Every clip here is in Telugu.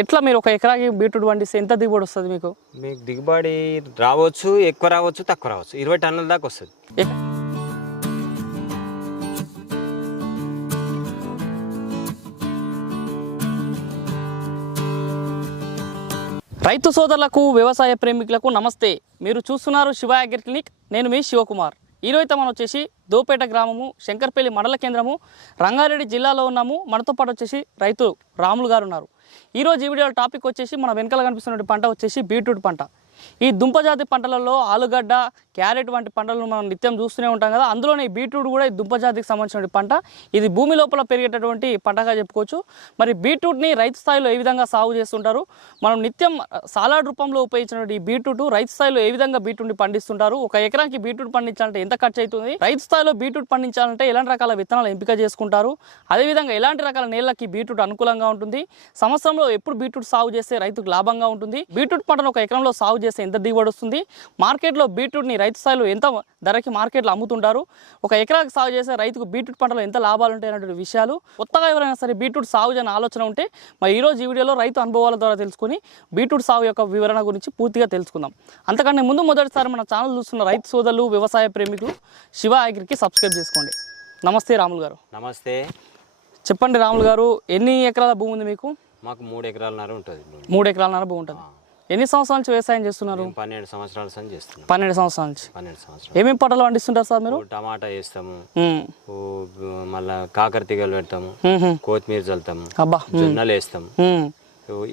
ఎట్లా మీరు ఒక ఎకరాకి బీట్రూట్ పండిస్తే ఎంత దిగుబడి వస్తుంది మీకు? మీకు దిగుబడి రావచ్చు ఎక్కువ రావచ్చు తక్కువ రావచ్చు. ఇరవై టన్నుల దాకా వస్తుంది. రైతు సోదరులకు వ్యవసాయ ప్రేమికులకు నమస్తే. మీరు చూస్తున్నారు శివ అగ్రి క్లినిక్. నేను మీ శివకుమార్. ఈరోజు మనం వచ్చేసి దోపేట గ్రామము శంకర్పల్లి మండల కేంద్రము రంగారెడ్డి జిల్లాలో ఉన్నాము. మనతో పాటు వచ్చేసి రైతు రాములు గారు ఉన్నారు. ఈరోజు ఈ వీడియో టాపిక్ వచ్చేసి మన వెనకాల కనిపిస్తున్న పంట వచ్చేసి బీట్రూట్ పంట. ఈ దుంపజాతి పంటలలో ఆలుగడ్డ క్యారెట్ వంటి పంటలను మనం నిత్యం చూస్తూనే ఉంటాం కదా. అందులోనే బీట్రూట్ కూడా ఈ దుంపజాతికి సంబంధించిన పంట. ఇది భూమి లోపల పెరిగేటటువంటి పంటగా చెప్పుకోవచ్చు. మరి బీట్రూట్ని రైతు స్థాయిలో ఏ విధంగా సాగు చేస్తుంటారు? మనం నిత్యం సాలాడ్ రూపంలో ఉపయోగించిన ఈ బీట్రూట్ రైతు స్థాయిలో ఏ విధంగా బీట్రూట్ని పండిస్తుంటారు? ఒక ఎకరానికి బీట్రూట్ పండించాలంటే ఎంత ఖర్చు అవుతుంది రైతు స్థాయిలో బీట్రూట్ పండించాలంటే ఎలాంటి రకాల విత్తనాలు ఎంపిక చేసుకుంటారు? అదేవిధంగా ఎలాంటి రకాల నేలకి బీట్రూట్ అనుకూలంగా ఉంటుంది? సంవత్సరంలో ఎప్పుడు బీట్రూట్ సాగు చేస్తే రైతుకు లాభంగా ఉంటుంది? బీట్రూట్ పంటను ఒక ఎకరంలో సాగు చేస్తే ఎంత దిగుబడి వస్తుంది? మార్కెట్లో బీట్రూట్ని రైతు స్థాయిలో ఎంత ధరకి మార్కెట్లో అమ్ముతుంటారు? ఒక ఎకరాకి సాగు చేసే రైతుకు బీట్రూట్ పంటలో ఎంత లాభాలు ఉంటాయి అనేటువంటి విషయాలు. కొత్తగా ఎవరైనా సరే బీట్రూట్ సాగు చేయని ఆలోచన ఉంటే మరి ఈరోజు ఈ వీడియోలో రైతు అనుభవాల ద్వారా తెలుసుకుని బీట్రూట్ సాగు యొక్క వివరణ గురించి పూర్తిగా తెలుసుకుందాం. అంతకంటే ముందు మొదటిసారి మన ఛానల్ చూస్తున్న రైతు సోదరులు వ్యవసాయ ప్రేమికులు శివ అగ్రికి సబ్స్క్రైబ్ చేసుకోండి. నమస్తే రాములు గారు. నమస్తే. చెప్పండి రాములు గారు ఎన్ని ఎకరాల భూమి ఉంది మీకు? మాకు మూడు ఎకరాలన్నర ఉంటుంది. మూడు ఎకరాలన్నర భూమి ఉంటుంది. ఎన్ని సంవత్సరాల నుంచి వ్యవసాయం చేస్తున్నారు? పన్నెండు సంవత్సరాల చేస్తున్నాం. పన్నెండు సంవత్సరాల నుంచి. పన్నెండు సంవత్సరాలు. ఏమేమి పంటలు పండిస్తుంటారు సార్ మీరు? టమాటా వేస్తాము. మళ్ళా కాకర తీగలు పెడతాము. కొత్తిమీర చల్లుతాము. అబ్బా జొన్నలు వేస్తాము.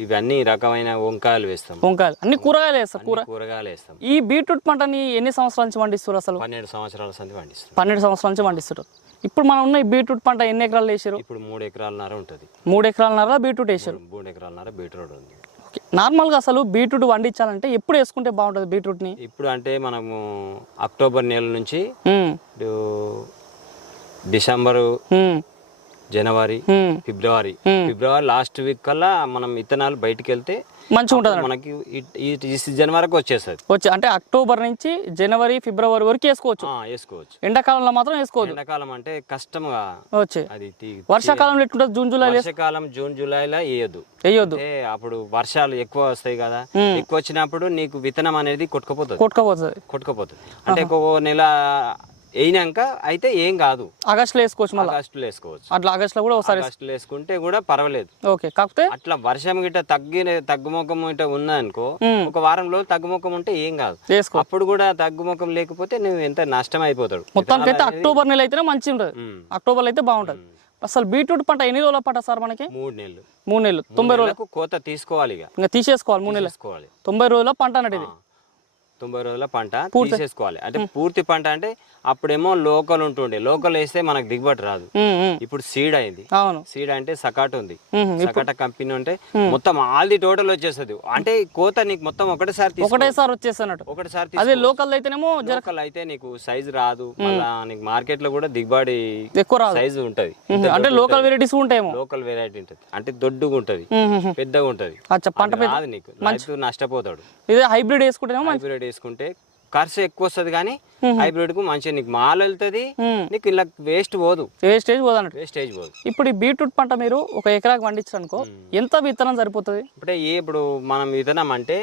ఇవన్నీ రకమైన వంకాయలు వేస్తాము. వంకాయలు. అన్ని కూరగాయలు వేస్తారు కూర. కూరగాయలు వేస్తాం ఈ బీట్రూట్ పంటని ఎన్ని సంవత్సరాల నుంచి పండిస్తారు అసలు? పన్నెండు సంవత్సరాల సంది పండిస్తాం పన్నెండు సంవత్సరాల నుంచి పండిస్తారు ఇప్పుడు మనం ఉన్న ఈ బీట్రూట్ పంట ఎన్ని ఎకరాలు వేసారు? ఇప్పుడు మూడు ఎకరాలన్నర ఉంటుంది. మూడు ఎకరాలన్నర బీట్రూట్ వేసారు. మూడు ఎకరాలన్నర బీట్రూట్ ఉంది. నార్మల్గా అసలు బీట్రూట్ పండించాలంటే ఎప్పుడు వేసుకుంటే బాగుంటుంది బీట్రూట్ని? ఇప్పుడు అంటే మనము అక్టోబర్ నెల నుంచి డిసెంబరు జనవరి. ఫిబ్రవరి. ఫిబ్రవరి లాస్ట్ వీక్ కల్లా మనం విత్తనాలు బయటికి వెళ్తే మంచిగా ఉంటుంది మనకి ఈ- సీజన్ వరకు వచ్చేస్తుంది. వచ్చి అంటే అక్టోబర్ నుంచి జనవరి ఫిబ్రవరి వరకు వేసుకోవచ్చు. ఆ, వేసుకోవచ్చు. ఎండాకాలంలో మాత్రం వేసుకోవద్దు. ఎండాకాలం అంటే కష్టంగా వచ్చే. అది వర్షాకాలంలో ఎట్లుంటుంది? జూన్ జూలై వర్షాకాలం జూన్ జూలైలో వేయద్దు. వేయొద్దు. అప్పుడు వర్షాలు ఎక్కువ వస్తాయి కదా. ఎక్కువ వచ్చినప్పుడు నీకు విత్తనం అనేది కొట్టుకుపోతుంది. కొట్టుకోపోతుంది. కొట్టుకుపోతుంది. అంటే ఒక నెల వేయినాక అయితే ఏం కాదు. ఆగస్టులో వేసుకోవచ్చు మళ్ళీ? ఆగస్టులో వేసుకోవచ్చు. అట్లా ఆగస్టులో కూడా ఒకసారి ఆగస్టులో వేసుకుంటే కూడా పర్వాలేదు. ఓకే కాకపోతే? అట్లా వర్షం గిట్ట తగ్గి తగ్గుముఖం ఇట్ట ఉందనుకో ఒక వారంలో తగ్గుముఖం ఉంటే ఏం కాదు. అప్పుడు కూడా తగ్గుముఖం లేకపోతే నువ్వు ఎంత నష్టం అయిపోతాడు. మొత్తానికి అయితే అక్టోబర్ నెల అయితేనే మంచిగా ఉంటుంది. ఉమ్. అక్టోబర్లో అయితే బాగుంటుంది. అసలు బీట్రూట్ పంట ఎన్ని రోజుల పంట సార్ మనకి? మూడు నెలలు. మూడు నెలలు. తొంభై రోజులు. నెలలకు కోత తీసుకోవాలి ఇక. ఇంకా తీసేసుకోవాలి మూడు నెలలు. తొంభై రోజుల పంట అన్నట్టు ఇది. తొంభై రోజుల పంట తీసేసుకోవాలి. అంటే పూర్తి పంట అంటే అప్పుడేమో లోకల్ ఉంటుండే. లోకల్ వేస్తే మనకు దిగుబడి రాదు. ఇప్పుడు సీడ్ అయింది. సీడ్ అంటే సకాట్ ఉంది. సకాట కంపెనీ అంటే మొత్తం ఆల్ది టోటల్ వచ్చేస్తుంది. అంటే కోత నీకు మొత్తం ఒకటేసారి ఒకటేసారి వచ్చేస్తున్నట్టు. ఒకటిసారి అదే లోకల్ అయితేనేమో లోకల్ అయితే నీకు సైజు రాదు. మళ్ళా నీకు మార్కెట్లో కూడా దిగుబడి ఎక్కువ సైజు ఉంటది. అంటే లోకల్ వెరైటీస్ ఉంటాయేమో. లోకల్ వెరైటీ ఉంటది. అంటే దొడ్డుగా ఉంటది. పెద్దగా ఉంటది. పంట రాదు నీకు. రైతు నష్టపోతాడు. ఇదే హైబ్రిడ్ వేసుకుంటేనేమో మంచి హైబ్రిడ్ వేసుకుంటే ఖర్చు ఎక్కువ వస్తుంది కానీ హైబ్రిడ్కు మంచిగా నీకు మాల్ వెళ్తుంది. నీకు ఇలా వేస్ట్ పోదు. ఏ స్టేజ్ పోదన్నట్టు వేస్టేజ్ పోదు. ఇప్పుడు ఈ బీట్రూట్ పంట మీరు ఒక ఎకరాకి పండించారనుకో ఎంత విత్తనం సరిపోతుంది? ఇప్పుడే ఏ ఇప్పుడు మనం విత్తనం అంటే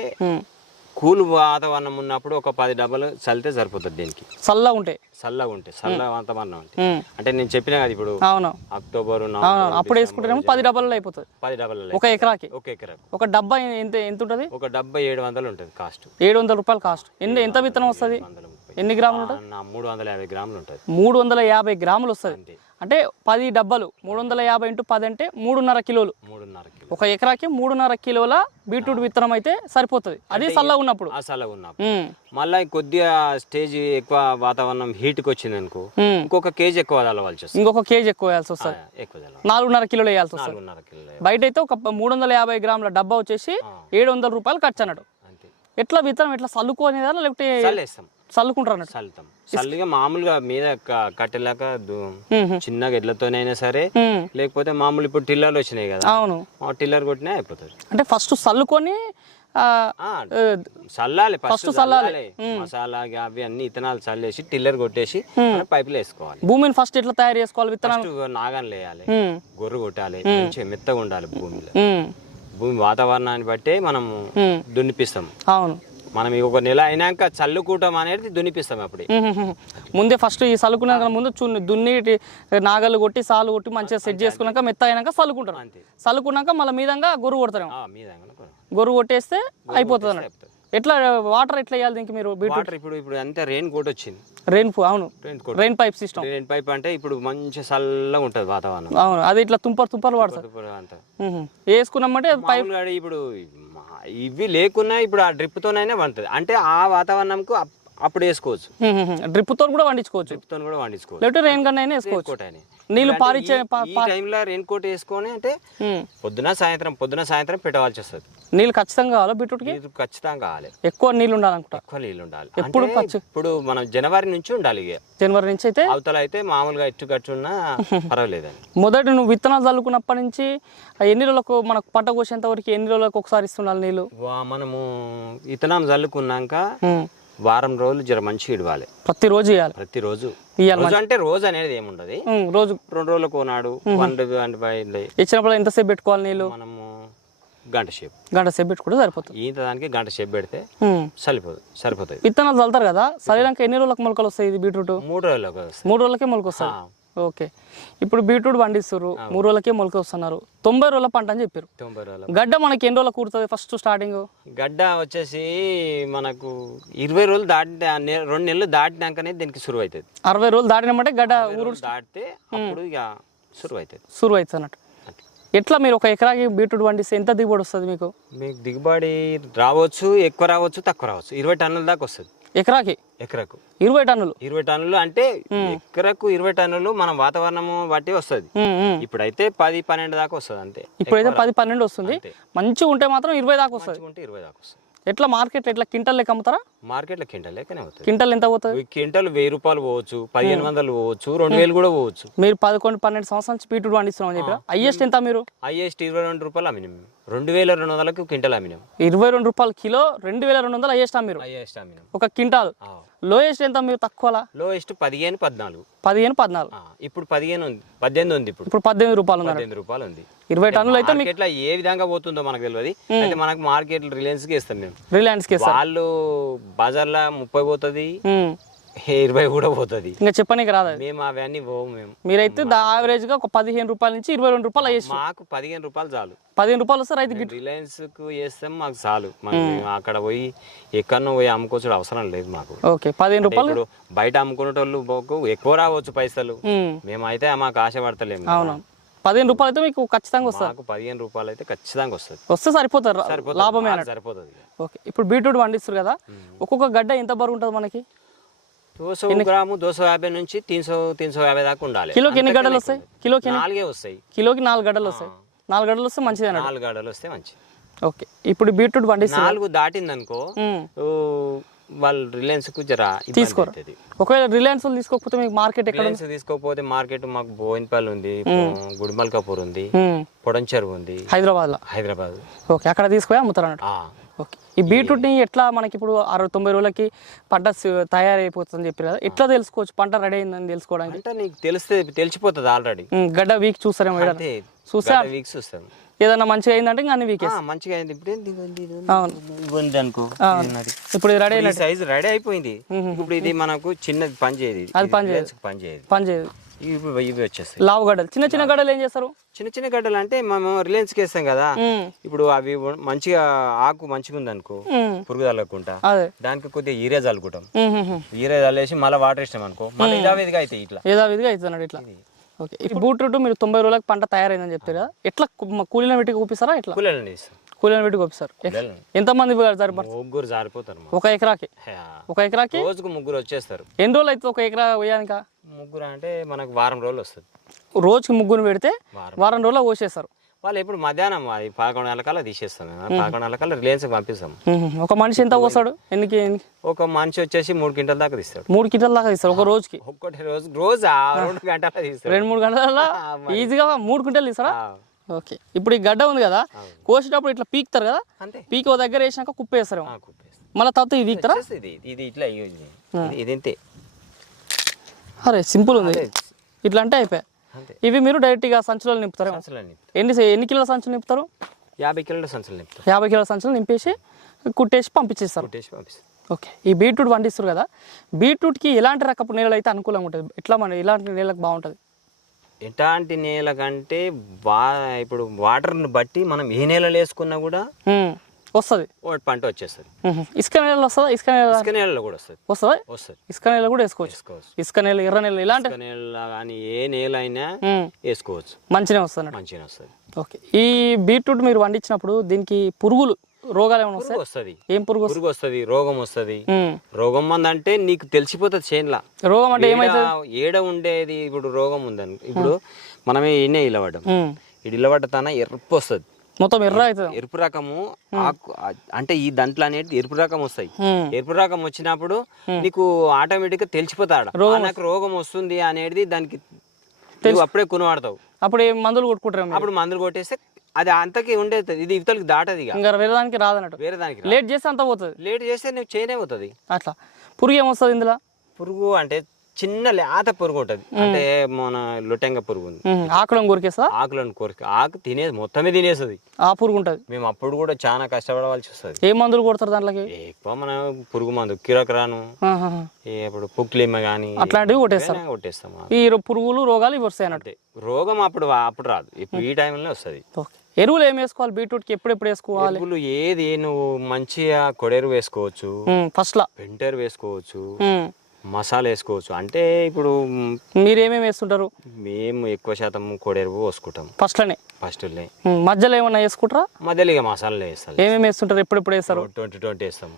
కూల్ వాతావరణం ఉన్నప్పుడు ఒక పది డబ్బలు చల్లితే సరిపోతుంది దీనికి. చల్లగా ఉంటాయి చల్లగా ఉంటాయి చల్ల వాతావరణం అంటే. అంటే నేను చెప్పిన కదా ఇప్పుడు అవును. అక్టోబర్ అప్పుడు వేసుకుంటేనేమో పది డబ్బాలు అయిపోతుంది. పది డబ్బల ఒక ఎకరాకి. ఒక ఎకరా ఒక డబ్బా ఎంత ఎంత ఉంటుంది? ఒక డబ్బా ఏడు వందలు ఉంటుంది కాస్ట్. ఏడు వందల రూపాయలు కాస్ట్. ఎన్ని ఎంత విత్తనం వస్తుంది? ఎన్ని గ్రాములు ఉంటుంది నా మూడు వందల యాభై గ్రాములు ఉంటుంది మూడు వందల యాభై గ్రాములు వస్తుంది. అంటే పది డబ్బాలు. మూడు వందల యాభై ఇంటూ పది అంటే మూడున్నర కిలోలు. మూడున్నర కిలో ఒక ఎకరాకి మూడున్నర కిలోల బీట్రూట్ విత్తనం అయితే సరిపోతుంది. అది చల్లగా ఉన్నప్పుడు. చల్లగా ఉన్నప్పుడు. మళ్ళీ కొద్దిగా స్టేజ్ ఎక్కువ వాతావరణం హీట్కి వచ్చింది అనుకో. ఇంకొక కేజీ ఎక్కువ చల్లవలసి వస్తుంది. ఇంకొక కేజీ ఎక్కువ వేయాల్సి వస్తుంది. ఎక్కువ నాలుగున్నర కిలోలు వేయాల్సి వస్తుంది. బయట అయితే ఒక మూడు వందల యాభై గ్రాముల డబ్బా వచ్చేసి ఏడు వందల రూపాయలు ఖర్చు అన్నాడు. ఎట్లా విత్తనం ఎట్లా చల్లుకోనేదా లేకపోతే చల్లుకుంటారు అన్నట్టు చల్లుతాం. చల్లిగా మామూలుగా మీద కట్టెలాక. చిన్నగా ఎడ్లతోనైనా సరే లేకపోతే మామూలు ఇప్పుడు టిల్లర్లు వచ్చినాయి కదా అవును. టిల్లర్ కొట్టినా అయిపోతుంది అంటే ఫస్ట్ చల్లుకొని చల్లాలి ఫస్ట్ చల్లాలి. మసాలా అవి అన్ని ఇత్తనాలు చల్లేసి టిల్లర్ కొట్టేసి పైపులు వేసుకోవాలి. భూమిని ఫస్ట్ ఎట్లా తయారు చేసుకోవాలి విత్తనాలు? నాగన్ వేయాలి గొర్రు కొట్టాలి. మంచిగా మెత్తగా ఉండాలి భూమిలో. భూమి వాతావరణాన్ని బట్టే మనము ఉమ్, దున్నిపిస్తాం. అవును. మనం ఒక నెల అయినాక చల్లుకూటం అనేది దున్నిపిస్తాం అప్పుడే. ముందే ఫస్ట్ ఈ సలుకున్నాక ముందు దున్ని నాగలు కొట్టి సాలు కొట్టి మంచిగా సెట్ చేసుకున్నాక మెత్త అయినాక సలుకుంటారు అంతే. సలుకున్నాక మళ్ళీ మీదంగా మీద అనుకో. గొర్రు కొట్టేస్తే అయిపోతుంది. అన్నట్టు. ఎట్లా వాటర్ ఎట్లా వేయాలి దీనికి మీరు వాటర్ ఇప్పుడు ఇప్పుడు అంతే రెయిన్ కోట్ వచ్చింది. రెయిన్ అవును. Rain pipe system rain pipe అంటే ఇప్పుడు మంచి చల్లగా ఉంటుంది వాతావరణం. అవును అది ఇట్లా తుంపర్ తుంపర్లు వాడతారు. వేసుకున్నామంటే పైప్ ఇప్పుడు ఇవి లేకున్నా ఇప్పుడు ఆ డ్రిప్తోనైనా వండుతుంది అంటే ఆ వాతావరణంకు అప్పుడు వేసుకోవచ్చు. డ్రిప్తో కూడా పండించుకోవచ్చు డ్రిప్తో కూడా వండించుకోవచ్చు. లేకపోతే రెయిన్ గన్ అయినా వేసుకోవచ్చు. నీళ్ళు పారిచ్చే ఈ- టైంలో రెయిన్ కోట్ వేసుకొని అంటే. పొద్దున సాయంత్రం పొద్దున సాయంత్రం పెట్టవలసి వస్తుంది. నీళ్ళు ఖచ్చితంగా కావాలా బీట్రూట్కి? నీరు ఖచ్చితంగా కావాలి. ఎక్కువ నీళ్ళు ఉండాలనుకుంటా? ఎక్కువ నీళ్ళు ఉండాలి. ఎప్పుడు ఇప్పుడు మనం జనవరి నుంచి ఉండాలి జనవరి నుంచి అయితే? అవతల అయితే మామూలుగా ఎట్టు కట్టున్నా పర్వాలేదని మొదటి నువ్వు విత్తనాలు చల్లుకున్నప్పటి నుంచి ఎన్ని రోజులకు మనకు పంట కోసేంత వరకు ఎన్ని రోజులకు ఒకసారి ఇస్తుండాలి నీళ్ళు? మనము విత్తనం చల్లుకున్నాక. వారం రోజులు జర మంచిగా ఇడవాలి. ప్రతిరోజు ఇవ్వాలి ప్రతిరోజు రోజు. అంటే రోజు అనేది ఏముండదు? రోజు. రెండు రోజులకు నాడు వన్ వన్ డే ఇచ్చినప్పుడు ఎంతసేపు పెట్టుకోవాలి నీళ్ళు? మనము గంట సేపు. గంట సేపు పెట్టుకుంటే సరిపోతుంది. ఈత దానికి గంట సేపు పెడితే. సరిపోదు సరిపోతుంది విత్తనాలు చల్లుతారు కదా చల్లినాక ఎన్ని రోజులకు మొలకలు వస్తాయి ఇది బీట్రూట్? మూడు రోజులకు మూడు రోజులకే మొలక వస్తుంది ఆ, ఓకే. ఇప్పుడు బీట్రూట్ పండిస్తారు మూడు రోజులకే మొలక వస్తున్నారు. తొంభై రోజుల పంట అని చెప్పారు. తొంభై గడ్డ మనకి ఎన్ని రోజులకు కూడుతుంది ఫస్ట్ స్టార్టింగ్? గడ్డ వచ్చేసి మనకు ఇరవై రోజులు దాటి రెండు నెలలు దాటినాకనే దీనికి సురువు అవుతుంది అరవై రోజులు దాటినామంటే గడ్డ ఊరు దాటితే అప్పుడు ఇక సురువు అవుతుంది సురువు అవుతుంది అన్నట్టు. ఎట్లా మీరు ఒక ఎకరాకి బీట్రూట్ పండిస్తే ఎంత దిగుబడి వస్తుంది మీకు? మీకు దిగుబడి రావచ్చు ఎక్కువ రావచ్చు తక్కువ రావచ్చు. ఇరవై టన్నుల దాకా వస్తుంది. ఎకరాకి? ఎకరకు. ఇరవై టన్నులు? ఇరవై టన్నులు అంటే ఎకరకు ఇరవై టన్నులు మన వాతావరణం బట్టి వస్తుంది. ఇప్పుడైతే పది పన్నెండు దాకా వస్తుంది అంతే. ఇప్పుడైతే పది పన్నెండు వస్తుంది. మంచిగా ఉంటే మాత్రం ఇరవై దాకా వస్తుంది. ఉంటే ఇరవై దాకా వస్తుంది. ఎట్లా మార్కెట్ ఎట్లా క్వింటల్ లెక్క అమ్ముతారా? మార్కెట్లో కింటల్ లెక్కనే అవుతుంది. క్వింటల్ ఎంత పోతుంది? క్వింటల్ వెయ్యి రూపాయలు పోవచ్చు పదిహేను వందలు పోవచ్చు రెండు వేలు కూడా పోవచ్చు. మీరు పదకొండు పన్నెండు సంవత్సరాల నుంచి బీట్రూట్ పండిస్తున్నాం అని చెప్పారు హైయెస్ట్ ఎంత మీరు? హైయెస్ట్ ఇరవై రెండు రూపాయలు అమ్మినాం మేము. రెండు వేల రెండు వందలకు క్వింటల్ అమ్మినాం. ఇరవై రెండు రూపాయలు కిలో రెండు వేల రెండు వందలు హైయెస్ట్ మీరు హైయెస్ట్ అమ్మినాం. ఒక క్వింటాల్. లోయెస్ట్ ఎంత మీరు తక్కువలా? లోయెస్ట్ పదిహేను పద్నాలుగు. పదిహేను పద్నాలుగు. ఇప్పుడు పదిహేను ఉంది. పద్దెనిమిది ఉంది ఇప్పుడు. ఇప్పుడు పద్దెనిమిది రూపాయలు పద్దెనిమిది రూపాయలు ఉంది. ఇరవై టన్నులు అయితే మీకు మార్కెట్లో ఏ విధంగా పోతుందో మనకు తెలియదు. అయితే మనకు మార్కెట్ రిలయన్స్కి ఇస్తాం మేము. రిలయన్స్కి ఇస్తారు వాళ్ళు బజార్లో ముప్పై పోతుంది. ఇరవై కూడా పోతుంది. ఇంకా చెప్పనీకి రాదు అది. మేము అవన్నీ పోవు మేము. మీరైతే దా యావరేజ్గా ఒక పదిహేను రూపాయల నుంచి ఇరవై రెండు రూపాయలు అయ్యేసి మాకు పదిహేను రూపాయలు చాలు. పదిహేను రూపాయలు వస్తే రైతు గిట్టు రిలయన్స్కు చేస్తాం మాకు చాలు. మనం అక్కడ పోయి ఎక్కడనో పోయి అమ్ముకోవచ్చు అవసరం లేదు మాకు. ఓకే పదిహేను రూపాయలు ఇప్పుడు బయట అమ్ముకునేటోళ్ళు పోకు ఎక్కువ రావచ్చు పైసలు. ఉమ్. మేమైతే మాకు ఆశపడతలేము కదా. అవును. పదిహేను రూపాయలు అయితే మీకు ఖచ్చితంగా వస్తుంది. మాకు పదిహేను రూపాయలు అయితే ఖచ్చితంగా వస్తుంది. వస్తే సరిపోతారు సరిపోతుంది. లాభమే మాకు సరిపోతుంది. ఓకే ఇప్పుడు బీట్రూట్ పండిస్తారు కదా ఒక్కొక్క గడ్డ ఎంత బరువు ఉంటుంది మనకి? దోసో గ్రాము యాభై నుంచి యాభై దాకా ఉండాలి. కిలోకి ఎన్ని గడ్డలు వస్తాయి. కిలోకి నాలుగే వస్తాయి. కిలోకి నాలుగు గడ్డలు వస్తాయి. నాలుగు గడ్డలు వస్తే మంచిది నాలుగు గడ్డలు వస్తే మంచి ఓకే. ఇప్పుడు బీట్రూట్ పండిస్తారు నాలుగు. ఓ, వాళ్ళు రిలయన్స్కు జర తీసుకోరు. ఒకవేళ రిలయన్స్ తీసుకోకపోతే మీకు మార్కెట్ ఎక్కడ రిలయన్స్ తీసుకోకపోతే మార్కెట్ మాకు బోయినపల్లి ఉంది గుడిమల్కాపూర్ ఉంది ఉమ్. పొడంచెరు ఉంది. హైదరాబాద్లో? హైదరాబాద్. ఓకే. అక్కడ తీసుకుపోయి అమ్ముతారు అన్నట్టు ఓకే. ఈ బీట్రూట్ని ఎట్లా మనకి ఇప్పుడు అరవై తొంభై రోజులకి పంట తయారైపోతుందని చెప్పారు కదా ఎట్లా తెలుసుకోవచ్చు? పంట రెడీ అయిందని తెలుసుకోవడానికి? అంటే నీకు తెలిస్తే తెలిసిపోతుంది ఆల్రెడీ. గడ్డ వీక్ చూస్తారేమో. అంతే చూసా వీక్స్ చూస్తాం. ఏదైనా మంచిగా అయిందంటే ఇంకా అన్ని వీకే ఆ, మంచిగా అయింది. ఇప్పుడు ఏంది ఇదిగోండి. అవును. అనుకో. ఇది ఉన్నది. ఇప్పుడు ఇది రెడీ ఈ సైజ్ రెడీ అయిపోయింది. ఇప్పుడు ఇది మనకు చిన్నది పని చేయదు. ఇది. అది పని ఇది కి పని చేయదు. పని చేయదు. ఇవి ఇవి వచ్చేస్తాయి. లావు గడ్డలు. చిన్న చిన్న గడ్డలు ఏం చేస్తారు? చిన్న చిన్న గడ్డలు అంటే మేము రిలయన్స్కి వేస్తాం కదా ఇప్పుడు అవి మంచిగా ఆకు మంచిగా ఉంది అనుకో పురుగు తగ్గకుండా దానికి కొద్దిగా ఈరే చల్లుకుంటాం. ఈరే చల్లేసి మళ్ళీ వాటర్ ఇస్తాం అనుకో మళ్ళీ ఇదా విధిగా అవుతాయి ఇట్లా. ఏదో విధిగా అవుతున్నాడు ఇట్లా. ఓకే. ఇప్పుడు బూట్రూట్ మీరు తొంభై రోజులకు పంట తయారైందని చెప్పారు కదా. ఎట్లా కు- మ- కూలీల పెట్టి కూపిస్తారా ఎట్లా? కూలీలను ఇస్తాం కూలీల పెట్టి కూపిస్తారు కూలీలను? ఎంతమంది సరిపడు ముగ్గురు జారిపోతారు. ఒక ఎకరాకి? ఒక ఎకరాకి? రోజుకు ముగ్గురు వచ్చేస్తారు. ఎన్ని రోజులు అవుతుంది ఒక ఎకరా వేయానిక ముగ్గురు అంటే మనకు వారం రోజులు వస్తుంది. రోజుకి ముగ్గురు పెడితే వారం. రోజులు కోసేస్తారు వాళ్ళు ఎప్పుడు మధ్యాహ్నం అది పదకొండు గంటలకల్లా తీసేస్తాం మేము. పదకొండు గంటలకల్లా రిలయన్స్కి పంపిస్తాం. ఉహు. ఒక మనిషి ఎంత ఎన్నికి ఎన్ని- ఒక మనిషి వచ్చేసి మూడు క్వింటల్ దాకా తీస్తాడు. మూడు కింటల దాకా తీస్తారు ఒక రోజుకి? ఒక్కటి రోజు రోజు ఆ రెండు గంటల తీస్తాడు. రెండు మూడు గంటల ఈజీగా మూడు క్వింటలు తీస్తారా ఓకే. ఇప్పుడు ఈ గడ్డ ఉంది కదా కోసేటప్పుడు ఇట్లా పీకుతారు కదా పీకి దగ్గర వేసినాక కుప్ప వేస్తారు ఆ, కుప్పేస్తాం. మళ్ళీ తర్వాత ఇది వచ్చేస్తుంది. ఇది ఇట్లా ఇది ఇది- ఇది ఇంతే అరే సింపుల్ ఉంది. ఇట్లా అంటే అయిపోయాయి అంతే. ఇవి మీరు డైరెక్ట్గా సంచులలో నింపుతారు. ఎన్ని ఎన్ని కిలోల సంచులు నింపుతారు? యాభై కిలోల సంచులు నింపుతాం యాభై కిలోల సంచులు నింపేసి కుట్టేసి పంపించేస్తారు. ఓకే. ఈ బీట్రూట్ పండిస్తారు కదా బీట్రూట్కి ఎలాంటి రకపు నేలలు అయితే అనుకూలంగా ఉంటుంది? ఎట్లా మన ఎలాంటి నేలకు బాగుంటుంది? ఎలాంటి నేల కంటే వా ఇప్పుడు వాటర్ని బట్టి మనం ఏ నేలలో వేసుకున్నా కూడా వస్తుంది. పంట వచ్చేస్తుంది. ఇసుక నేలలో వస్తుందా? ఇసుక నేల ఇసుక నేలలో కూడా వస్తుంది. వస్తుందా? వస్తుంది. ఇసుక నేల కూడా వేసుకోవచ్చు. ఇసుక నేల ఎర్ర నేల ఇలాంటి నేల కానీ ఏ నేల అయినా వేసుకోవచ్చు. మంచిగా వస్తుంది మంచిగా వస్తుంది. ఓకే. ఈ బీట్రూట్ మీరు పండించినప్పుడు దీనికి పురుగులు రోగాలు ఏమైనా వస్తాయి? వస్తుంది ఏం పురుగు వస్తుంది పురుగు వస్తుంది రోగం వస్తుంది. రోగం మంది అంటే నీకు తెలిసిపోతుంది చేన్లా రోగం అంటే ఏమైతుంది? ఏడ- ఉండేది ఇప్పుడు రోగం ఉందని. ఇప్పుడు మనమే ఈయనే ఇల్లబడ్డం ఉమ్, ఇటు ఇల్లబడ్డ తన ఎరుపు వస్తుంది. మొత్తం ఎర్ర అవుతుంది. ఎరుపు రకము ఆకు అంటే ఈ దాంట్లో అనేది ఎరుపు రకం వస్తాయి. ఎరుపు రకం వచ్చినప్పుడు నీకు ఆటోమేటిక్గా తెలిసిపోతాడు. నాకు రోగం వస్తుంది అనేది దానికి నువ్వు అప్పుడే కొనవాడతావు. అప్పుడు ఏం మందులు కొట్టుకుంటారు అప్పుడు మందులు కొట్టేస్తే అది అంతకి ఉండేది ఇది ఇవతలకి దాటది ఇక. వేరే దానికి రాదన్నట్టు. వేరే దానికి. లేట్ చేస్తే అంత పోతుంది. లేట్ చేస్తే నువ్వు చేయనే పోతుంది. అట్లా. పురుగు ఏమొస్తుంది ఇందులో? పురుగు అంటే చిన్న లేత పురుగు ఉంటుంది. అంటే మన లొటెంగ పురుగు ఉంది. ఆకులను కొరికేస్తా ఆకులను కోరిక ఆకు తినేది మొత్తమే తినేస్తుంది. ఆ పురుగు ఉంటుంది. మేము అప్పుడు కూడా చాలా కష్టపడవలసి వస్తుంది. ఏ మందులు కొడతారు దాంట్లోకి? ఎక్కువ మన పురుగు మందు కిరకరాను. ఇప్పుడు పుక్లిమ్మ కానీ అట్లాంటివి కొట్టేస్తాం ఈ రో- పురుగులు రోగాలు ఇవి వస్తాయి అన్నట్టు. రోగం అప్పుడు అప్పుడు రాదు. ఇప్పుడు ఈ టైంలో వస్తుంది. ఓకే. ఎరువులు ఏం వేసుకోవాలి? బీట్రూట్కి ఎప్పుడెప్పుడు వేసుకోవాలి? ఎరువులు ఏది నువ్వు మంచిగా కొడేరు వేసుకోవచ్చు. ఫస్ట్లా. పెంటేరు వేసుకోవచ్చు. మసాలా వేసుకోవచ్చు అంటే ఇప్పుడు మీరు ఏమేమి వేస్తుంటారు? మేము ఎక్కువ శాతం కొడేరు పోసుకుంటాం. ఫస్ట్లోనే? ఫస్ట్లే ఉమ్, మధ్యలో ఏమన్నా వేసుకుంటారా? మధ్యలో ఇక మసాలా వేస్తాం. ఏమేమి వేస్తుంటారు? ఎప్పుడెప్పుడు వేస్తారు? ట్వంటీ ట్వంటీ వేస్తాము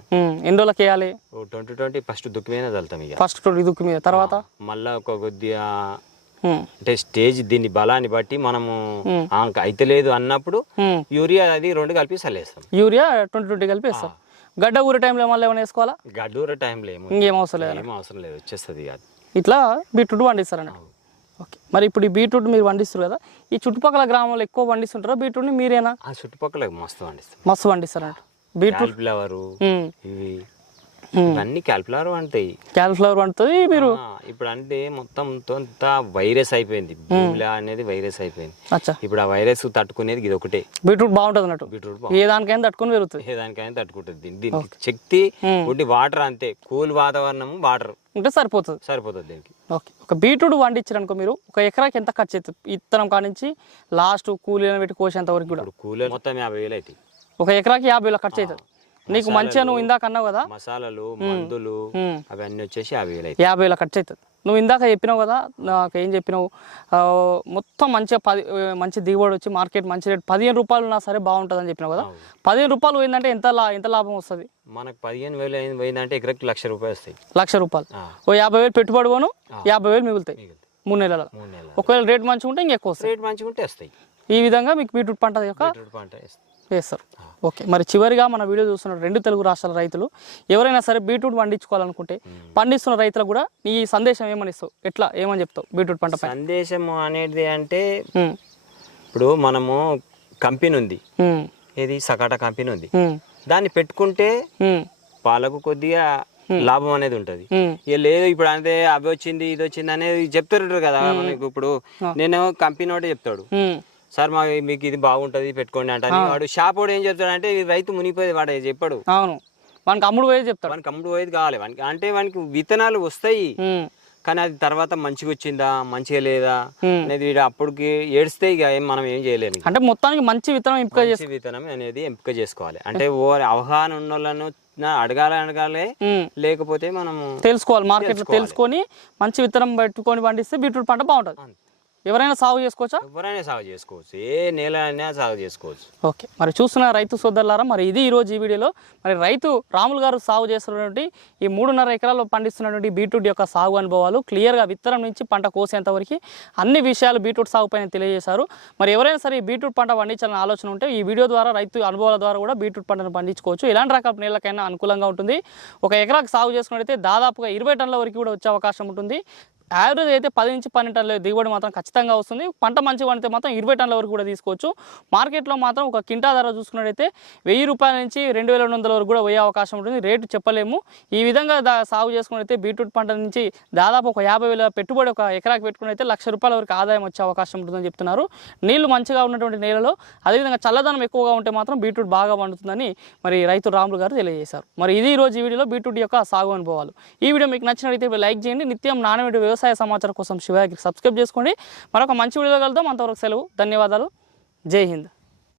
ఎన్ని రోజులకి వేయాలి? ట్వంటీ ట్వంటీ ఫస్ట్ దుక్కి మీద చల్లుతాం ఇక. ఫస్ట్ దుక్కు మీద. తర్వాత? మళ్ళా ఒక కొద్దిగా అంటే స్టేజ్ దీని బలాన్ని బట్టి మనము అయితే లేదు అన్నప్పుడు యూరియా అది రెండు కలిపి చల్లేస్తాం. యూరియా ట్వంటీ ట్వంటీ కలిపి వేస్తారు గడ్డ ఊరే టైంలో మళ్ళీ ఏమైనా వేసుకోవాలా? గడ్డూర టైంలో ఏమో ఇంకేం అవసరం లేదు? ఏం అవసరం లేదు వచ్చేస్తుంది కాదు ఇట్లా బీట్రూట్ పండిస్తారన్న? ఓకే. మరి ఇప్పుడు ఈ బీట్రూట్ మీరు పండిస్తారు కదా ఈ చుట్టుపక్కల గ్రామాల్లో ఎక్కువ పండిస్తుంటారా బీట్రూట్ని మీరేనా? ఆ చుట్టుపక్కల మస్తు పండిస్తాం మస్తు పండిస్తారంట. బీట్రూట్ ఉమ్, ఇవి. ఇవన్నీ క్యాలిఫ్లవర్ అంటాయి క్యాలిఫ్లవర్ పండుతుంది మీరు ఇప్పుడు అంటే మొత్తం అంత వైరస్ అయిపోయింది. భూమిలో అనేది వైరస్ అయిపోయింది. ఇప్పుడు ఆ వైరస్ తట్టుకునేది ఇది ఒకటే. బీట్రూట్ బాగుంటుంది అన్నట్టు. బీట్రూట్ ఏ దానికైనా తట్టుకొని పెరుగుతుంది. ఏ దానికైనా తట్టుకుంటుంది. దీనికి శక్తి ఉండి వాటర్ అంతే. కూల్ వాతావరణం వాటర్. ఉంటే సరిపోతుంది. సరిపోతుంది దీనికి. ఓకే. ఒక బీట్రూట్ పండించారు అనుకో మీరు ఒక ఎకరాకి ఎంత ఖర్చు అవుతుంది ఇత్తనం కానించి లాస్ట్ కూలీలను పెట్టి కోసేంత వరకు కూడా. కూలర్ మొత్తం యాభై వేలు అవుతాయి ఒక ఎకరాకి యాభై వేల ఖర్చు అవుతుంది నీకు మంచిగా నువ్వు ఇందాక అన్నావు కదా? మసాలాలు మందులు. అవన్నీ వచ్చేసి యాభై వేలు యాభై వేల ఖర్చు అవుతుంది. నువ్వు ఇందాక చెప్పినావు కదా నాకు ఏం చెప్పినావు? మొత్తం మంచిగా పది మంచి దిగుబడి వచ్చి మార్కెట్ మంచి రేట్. పదిహేను రూపాయలు ఉన్నా సరే బాగుంటుంది అని చెప్పినావు కదా. పదిహేను రూపాయలు పోయిందంటే ఎంత ఎంత లాభం వస్తుంది? మనకు పదిహేను వేలు పోయిందంటే ఎకరకి లక్ష రూపాయలు వస్తాయి. లక్ష రూపాయలు. ఓ యాభై వేలు పెట్టుబడి పోను యాభై వేలు మిగులుతాయి. మూడు నెలల. ఒకవేళ రేట్ మంచిగా ఉంటే ఇంకెక్కువ వస్తాయి. రేట్ మంచిగా ఉంటే వస్తాయి. ఈ విధంగా మీకు బీట్రూట్ పంట యొక్క బీట్రూట్ పంట. వేస్తారు ఓకే మరి చివరిగా మన వీడియో చూస్తున్న రెండు తెలుగు రాష్ట్రాల రైతులు ఎవరైనా సరే బీట్రూట్ పండించుకోవాలనుకుంటే పండిస్తున్న రైతులకు కూడా నీ సందేశం ఏమని ఇస్తావు? ఎట్లా? ఏమని చెప్తావు బీట్రూట్ పంట సందేశం అనేది అంటే ఉమ్, ఇప్పుడు మనము కంపెనీ ఉంది. ఉమ్, ఏది? సకాట కంపెనీ ఉంది. దాన్ని పెట్టుకుంటే పాలకు కొద్దిగా లాభం అనేది ఉంటది. ఇక లేదు ఇప్పుడు అంటే అవి వచ్చింది ఇది వచ్చింది అనేది చెప్తారు కదా మనకి ఇప్పుడు నేను కంపెనీ ఒకటి చెప్తాడు. సార్ మా మీకు ఇది బాగుంటది పెట్టుకోండి అంటే వాడు షాప్ వాడు ఏం చెప్తాడు అంటే ఇది రైతు మునిగిపోయేది వాడు చెప్పాడు. అవును. మనకి అమ్ముడు పోయే చెప్తాడు. వానికి అమ్ముడు పోయేది కావాలి. వానికి అంటే వానికి విత్తనాలు వస్తాయి. కానీ అది తర్వాత మంచిగా వచ్చిందా మంచిగా లేదా. అనేది వీడు అప్పటికి ఏడిస్తే ఇక ఏం మనం ఏం చేయలేము. అంటే మొత్తానికి మంచి విత్తనం ఎంపిక చేసి విత్తనం అనేది ఎంపిక చేసుకోవాలి. అంటే ఓ అవగాహన ఉన్న వాళ్ళను అడగాలి అడగాలి లేకపోతే మనము తెలుసుకోవాలి. మార్కెట్లో తెలుసుకొని మంచి విత్తనం పెట్టుకొని పండిస్తే బీట్రూట్ పంట బాగుంటుంది. ఎవరైనా సాగు చేసుకోవచ్చా? ఎవరైనా సాగు చేసుకోవచ్చు. ఏ నేల అయినా సాగు చేసుకోవచ్చు. ఓకే. మరి చూస్తున్న రైతు సోదరులారా మరి ఇది ఈరోజు ఈ వీడియోలో మరి రైతు రాములు గారు సాగు చేస్తున్నటువంటి ఈ మూడున్నర ఎకరాల్లో పండిస్తున్నటువంటి బీట్రూట్ యొక్క సాగు అనుభవాలు క్లియర్గా విత్తనం నుంచి పంట కోసేంత వరకు అన్ని విషయాలు బీట్రూట్ సాగు పైన తెలియజేశారు. మరి ఎవరైనా సరే ఈ బీట్రూట్ పంట పండించాలని ఆలోచన ఉంటే ఈ వీడియో ద్వారా రైతు అనుభవాల ద్వారా కూడా బీట్రూట్ పంటను పండించుకోవచ్చు. ఎలాంటి రకాల నేలకైనా అనుకూలంగా ఉంటుంది. ఒక ఎకరాకు సాగు చేసుకున్నట్టయితే దాదాపుగా ఇరవై టన్నుల వరకు కూడా వచ్చే అవకాశం ఉంటుంది. యావరేజ్ అయితే పది నుంచి పన్నెండు టన్నుల దిగుబడి మాత్రం ఖచ్చితంగా వస్తుంది. పంట మంచిగా పండితే మాత్రం ఇరవై టన్నుల వరకు కూడా తీసుకోవచ్చు. మార్కెట్లో మాత్రం ఒక కింటా ధర చూసుకున్నట్టయితే వెయ్యి రూపాయల నుంచి రెండు వేల రెండు వందల వరకు కూడా పోయే అవకాశం ఉంటుంది. రేటు చెప్పలేము. ఈ విధంగా దా సాగు చేసుకున్నట్టయితే బీట్రూట్ పంట నుంచి దాదాపు ఒక యాభై వేల పెట్టుబడి ఒక ఎకరాకి పెట్టుకుని అయితే లక్ష రూపాయల వరకు ఆదాయం వచ్చే అవకాశం ఉంటుందని చెప్తున్నారు. నీళ్ళు మంచిగా ఉన్నటువంటి నేలలో అదేవిధంగా చల్లదనం ఎక్కువగా ఉంటే మాత్రం బీట్రూట్ బాగా పండుతుందని మరి రైతు రాములు గారు తెలియజేశారు. మరి ఇది ఈ రోజు ఈ వీడియోలో బీట్రూట్ యొక్క సాగు అనుభవాలు. ఈ వీడియో మీకు నచ్చినట్లయితే లైక్ చేయండి. నిత్యం నాణ్యమైన వ్యవసాయ సమాచారం కోసం శివాకి సబ్స్క్రైబ్ చేసుకోండి. మరొక మంచి వీడియో కలుద్దాం. అంతవరకు సెలవు. ధన్యవాదాలు. జై హింద్.